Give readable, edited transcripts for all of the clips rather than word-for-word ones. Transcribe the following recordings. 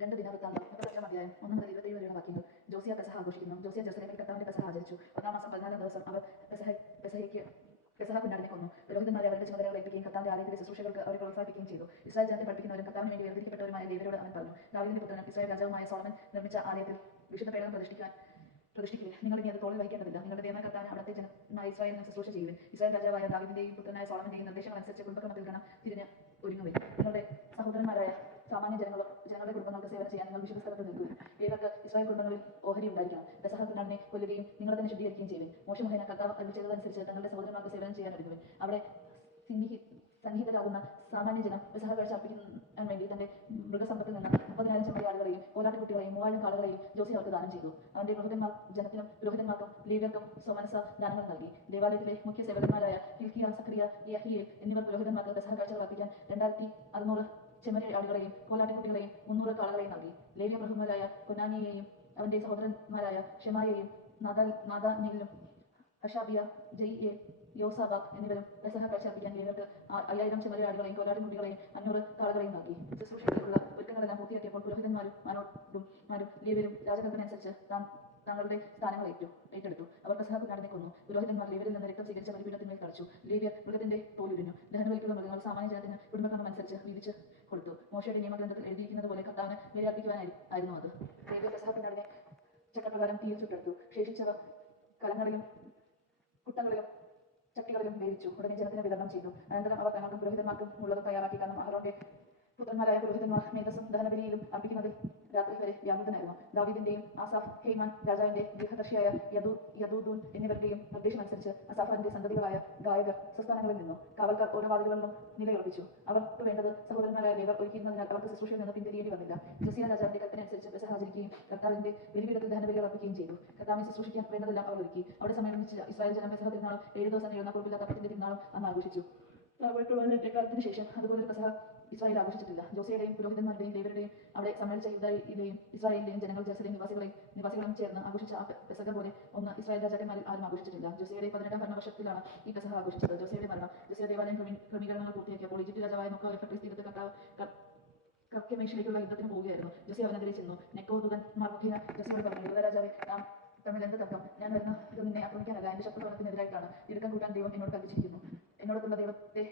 2 ദിനവൃത്താന്തം 35 അധ്യായം 1 മുതൽ 27 വരെയുള്ള വാക്യങ്ങൾ. ജോസിയ പെസഹ ആഘോഷിക്കുന്നു. ജോസിയ ജെറുസലേമിൽ കർത്താവിന്റെ പെസഹ ആചരിച്ചു. 1-ാം മാസം 14-ാം ദിവസം അവർ പെസഹ കുഞ്ഞാടിനെ കൊന്നു. പുരോഹിതന്മാരെ അവരുടെ ചുമതലകൾ ഏൽപ്പിക്കുകയും കർത്താവിന്റെ ആലയത്തിലെ ശുശ്രൂഷകൾക്ക് അവരെ പ്രോത്സാഹിപ്പിക്കുകയും ചെയ്തു. ഇസ്രായേൽ ജനത്തെ പഠിപ്പിക്കുന്നവരും കർത്താവിന് വേണ്ടി വേർതിരിക്കപ്പെട്ടവരുമായ ലേവ്യരോട് അവൻ പറഞ്ഞു, ദാവീദിന്റെ പുത്രനും ഇസ്രായേൽ രാജാവുമായ സോളമൻ നിർമ്മിച്ച ആലയത്തിൽ വിശുദ്ധ പേടകം പ്രതിഷ്ഠിക്കുവിൻ. നിങ്ങൾ ഇനി അത് തോളിൽ വഹിക്കേണ്ടതില്ല. നിങ്ങളുടെ ദൈവമായ കർത്താവിന് അവിടുത്തെ ജനമായ ഇസ്രായേലിനും ശുശ്രൂഷ ചെയ്യുവിൻ. ഇസ്രായേൽ രാജാവായ ദാവീദിന്റെയും പുത്രനായ സോളമന്റെയും നിർദ്ദേശങ്ങൾ അനുസരിച്ച് കുടുംബക്രമത്തിൽ ഗണം തിരിഞ്ഞ് ഒരുങ്ങുവിൻ. നിങ്ങളുടെ സഹോദരന്മാരായ സാമാന്യ ജനങ്ങളുടെ കുടുംബങ്ങൾക്ക് സേവനം ചെയ്യാൻ നിങ്ങൾ വിശുദ്ധ സ്ഥലത്ത് നിൽക്കുവിൻ. ലേവ്യർക്ക് ഇസ്രായേൽ കുടുംബങ്ങളിൽ ഓഹരി ഉണ്ടായിരിക്കണം. പെസഹ കുഞ്ഞാടിനെ കൊല്ലുകയും നിങ്ങളെ തന്നെ ശുദ്ധീകരിക്കുകയും ചെയ്യുവിൻ. മോശെ മുഖേന കർത്താവ് അരുളിച്ചതനുസരിച്ച് തങ്ങളുടെ സഹോദരന്മാർക്ക് സേവനം ചെയ്യാൻ ഒരുങ്ങുവിൻ. അവിടെ സന്നിഹിതരാകുന്ന സാമാന്യ ജനം പെസഹ കാഴ്ച അർപ്പിക്കാൻ വേണ്ടി തന്റെ മൃഗസമ്പത്തിൽ നിന്ന് 30,000 ചെമ്മരിയാടുകളെയും കോലാട്ടുകുട്ടികളെയും 3000 കാളകളെയും ജോസി അവർക്ക് ദാനം ചെയ്തു. അവന്റെ പുരോഹിതന്മാർക്കും ലേവ്യർക്കും സ്വമനസ ദാനങ്ങൾ നൽകി. ദേവാലയത്തിലെ മുഖ്യ സേവകന്മാരായ ഹിൽക്കിയ, സക്രിയ, യഹീയേൽ എന്നിവർ പുരോഹിതന്മാർക്ക് പെസഹ കാഴ്ചകൾ അർപ്പിക്കാൻ 2600 ചെമ്മരിയാടുകളെയും കോലാട്ടുകുട്ടികളെയും 300 കാളകളെയും നൽകി. ലേവ്യ പ്രഭുക്കന്മാരായ കൊനാനിയെയും അവന്റെ സഹോദരന്മാരായ ഷെമായെയും നാദാനിലും ഹഷാബിയ, ജയിയേൽ, യോസാബാദ് എന്നിവരും പെസഹ കാഴ്ച അർപ്പിക്കാൻ ലേവ്യർക്ക് 5000 ചെമ്മരിയാടുകളെയും കോലാട്ടുകുട്ടികളെയും 500 കാളകളെയും നൽകി. ശുശ്രൂഷയ്ക്കുള്ള ഒരുക്കങ്ങളെല്ലാം പൂർത്തിയാക്കിയപ്പോൾ പുരോഹിതന്മാരും ലേവ്യരും രാജകൽപ്പന അനുസരിച്ച് തങ്ങളുടെ സ്ഥാനങ്ങൾ ഏറ്റെടുത്തു. അവർ പെസഹ കുഞ്ഞാടിനെ കൊന്നു. പുരോഹിതന്മാർ ലേവ്യരിൽ നിന്ന് രക്തം സ്വീകരിച്ച ബലിപീഠത്തിന്മേൽ തളിച്ചു. ലേവ്യർ മൃഗത്തിന്റെ തോലുരിഞ്ഞു. ദഹനബലിക്കുള്ള മൃഗങ്ങൾ സാമാന്യ ജനത്തിന് കുടുംബക്രമം അനുസരിച്ച് വീതിച്ച് കൊടുത്തു. മോശെയുടെ നിയമഗ്രന്ഥത്തിൽ എഴുതിയിരിക്കുന്നത് പോലെ കർത്താവിന് ബലിയർപ്പിക്കുവാനായിരുന്നു അത്. ലേവ്യർ പെസഹ കുഞ്ഞാടിനെ ചട്ടപ്രകാരം തീയിൽ ചുട്ടെടുത്തു. ശേഷിച്ചവ കലങ്ങളിലും കുട്ടങ്ങളിലും ചട്ടികളിലും വേവിച്ചു. ഉടനെ ജനത്തിന് വിതരണം ചെയ്തു. അനന്തരം അവർ തങ്ങൾക്കും പുരോഹിതന്മാർക്കും ഉള്ളതും തയ്യാറാക്കി. കാരണം അഹരോന്റെ പുത്രന്മാരായ പുരോഹിതന്മാർ മേധസ്സും ദഹനബലിയിലും അർപ്പിക്കുന്നതിൽ രാത്രി വരെ വ്യാപൃതനായിരുന്നു. ദാവീദിന്റെയും ആസാഫ്, ഹേമാൻ രാജാവിന്റെ ദീർഘദർശിയായ യദൂദൂൻ എന്നിവരുടെയും നിർദ്ദേശമനുസരിച്ച് അസാഫിന്റെ സന്തതികളായ ഗായകർ സ്വസ്ഥാനങ്ങളിൽ നിന്നു. കാവൽക്കാർ ഓരോ വാതിലുകളിലും നിലയുറപ്പിച്ചു. അവർക്ക് വേണ്ടത് സഹോദരന്മാരായ ലേവർ ഒരുക്കിയിരുന്നതിനാൽ അവർക്ക് ശുശ്രൂഷയിൽ നിന്ന് പിന്തിരിയേണ്ടി വന്നില്ല. ജോസിയ രാജാവിന്റെ കൽപ്പന അനുസരിച്ച് പെസഹ ആചരിക്കുകയും കർത്താവിന്റെ ബലിപീഠത്തിൽ ദഹനബലികൾ അർപ്പിക്കുകയും ചെയ്തു. കർത്താവിനെ ശുശ്രൂഷിക്കാൻ വേണ്ടതെല്ലാം അവർ ഒരുക്കി. അവിടെ സമ്മേളിച്ച ഇസ്രായേൽ ജനം പെസഹ തിരുനാളും 7 ദിവസം നീളുന്ന കുറിപ്പില്ലാത്ത അപ്പത്തിന്റെ തിരുനാളും അന്ന് ആഘോഷിച്ചു. കാലത്തിന് ശേഷം അതുപോലൊരു പെസഹ ഇസ്രായേൽ ആഘോഷിച്ചിട്ടില്ല. ജോസിയുടെയും പുരോഹിതന്മാരുടെയും ലേവ്യരുടെയും അവിടെ സമ്മേളിച്ച യൂദയിലെയും ഇസ്രായേലിലെയും ജനങ്ങൾ ജെറുസലേം നിവാസികളും ചേർന്ന് ആഘോഷിച്ച ആ പെസഹ പോലെ ഒന്ന് ഇസ്രായേൽ രാജാക്കന്മാരിൽ ആരും ആഘോഷിച്ചിട്ടില്ല. ജോസിയുടെ 18-ാം ഭരണവർഷത്തിലാണ് ഈ പെസഹ ആഘോഷിച്ചത്. ജോസിയുടെ മരണം. ജോസിയ ദേവാലയം ക്രമീകരണങ്ങൾ പൂർത്തിയാക്കിയപ്പോൾ ഈജിപ്റ്റ് രാജാവായ നോക്ക എഫ്രട്ടീസ് തീരത്ത് കർക്കെമീഷിലേക്കുള്ള യുദ്ധത്തിന് പോവുകയായിരുന്നു. ജോസിയ അവനെതിരെ ചെന്നു. നെക്കോ ദൂതന്മാർ മുഖേന ജോസിയോട് പറഞ്ഞു, യൂദാ രാജാവേ, നാം തമ്മിൽ എന്ത് തർക്കം? ഞാൻ വരുന്നത് നിന്നെ ആക്രമിക്കാനല്ല, എന്റെ ശത്രുഭവനത്തിനെതിരായിട്ടാണ്. തിടുക്കം കൂട്ടാൻ ദൈവം എന്നോട് കൽപ്പിച്ചിരിക്കുന്നു. എന്നോടൊത്തുള്ള ദൈവത്തെ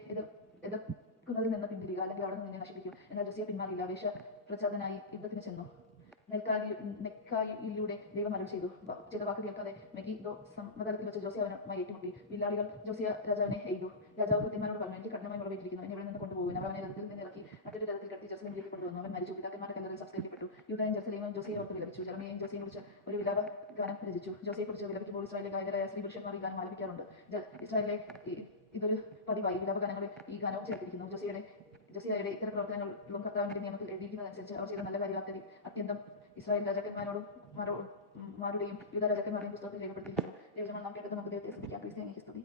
എതിർക്കുന്നതിൽ നിന്ന് പിന്തിരിക, അല്ലെങ്കിൽ അവിടെ നിന്ന് നിന്നെ നശിപ്പിക്കും. എന്നാൽ ജോസിയ പിന്മാറിയില്ല. വേഷപ്രച്ഛന്നനായി യുദ്ധത്തിന് ചെന്നു. നെക്കായിലൂടെ ദൈവം അരുൾ ചെയ്ത വാക്ക് കേൾക്കാതെ മെഗിദ്ദോ സമതലത്തിൽ വെച്ച് ജോസിയ അവനുമായി ഏറ്റുമുട്ടി. വില്ലാളികൾ ജോസിയ രാജാവിനെ എയ്തു. രാജാവ് ഭൃത്യന്മാരോട് പറഞ്ഞു, എനിക്ക് കഠിനമായി മുറിവേറ്റിരിക്കുന്നു, എന്നെ ഇവിടെ നിന്ന് കൊണ്ടുപോകും. അവർ അവനെ രഥത്തിൽ നിന്ന് ഇറക്കി മറ്റൊരു രഥത്തിൽ കടത്തി ജെറുസലേമിലേക്ക് കൊണ്ടുവന്നു. അവൻ മരിച്ചു. പിതാക്കന്മാരുടെ കല്ലറയിൽ സംസ്കരിക്കപ്പെട്ടു. യൂദയും ജെറുസലേമും ജോസിയെ ഓർത്ത് വിലപിച്ചു. ജെറമിയയും ജോസിയെ കുറിച്ച് ഒരു വിലാപ ഗാനം രചിച്ചു. ജോസിയെ കുറിച്ച് വിലപിക്കുമ്പോൾ ഇസ്രായേലിലെ ഗായകരായ സ്ത്രീ പുരുഷന്മാർ ഈ ഗാനം ആലപിക്കാറുണ്ട്. ഇസ്രായേലിലെ ഇതൊരു പതിവായി. വിലാപഗാനങ്ങളിൽ ഈ ഗാനവും ചേർത്തിരിക്കുന്നു. ജോസിയയുടെ ഇത്തരം പ്രവർത്തനങ്ങളും കർത്താവിന്റെ നിയമത്തിൽ എഴുതിയിരിക്കുന്നതനുസരിച്ച് അവർ ചെയ്ത നല്ല കാര്യങ്ങൾ അത്യന്തം ഇസ്രായേൽ രാജാക്കന്മാരുടെയും യൂദാ രാജാക്കന്മാരുടെയും പുസ്തകത്തിൽ രേഖപ്പെടുത്തിയിരിക്കുന്നു. ദൈവജനങ്ങൾ നാം കേട്ടത് നമുക്ക് ദൈവത്തെ സ്തുതിക്കാം. ക്രിസ്ത്യാനി സ്തുതി.